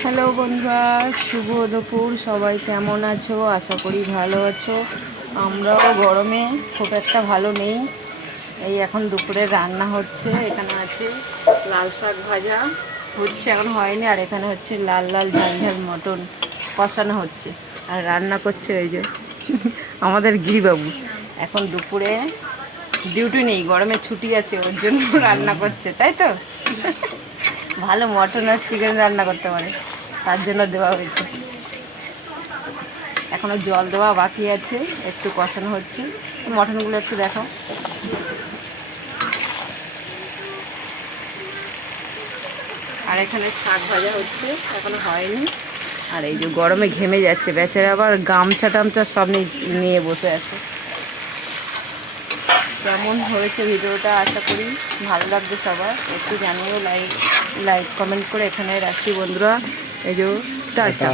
Hello বন্ধুরা, শুভ দুপুর। সবাই কেমন আছো? আশা করি ভালো আছো। আমরাও গরমে খুব একটা ভালো নেই। এই এখন দুপুরে রান্না হচ্ছে। এখানে আছে লাল শাক ভাজা হচ্ছে, এখন হয়নি। আর এখানে হচ্ছে লাল লাল ঝাল ঝাল মটন কষানো হচ্ছে। আর রান্না করছে ওই যে আমাদের গিরিবাবু। এখন দুপুরে ডিউটি নেই, গরমে ছুটি আছে, ওর জন্য রান্না করছে, তাই তো? ভালো মটন আর চিকেন রান্না করতে পারে, তার জন্য দেওয়া হয়েছে। এখনও জল দেওয়া বাকি আছে, একটু কষানো হচ্ছে। মটনগুলো একটু দেখো। আর এখানে শাক ভাজা হচ্ছে, এখনো হয়নি। আর এই যে গরমে ঘেমে যাচ্ছে বেচারা, আবার গামছা টামছা সব নিয়ে বসে আছে। কেমন হয়েছে ভিডিওটা, আশা করি ভালো লাগবে সবার। একটু জানিও, লাইক কমেন্ট করে। এখানে রাখছি বন্ধুরা, এই যে টাটা।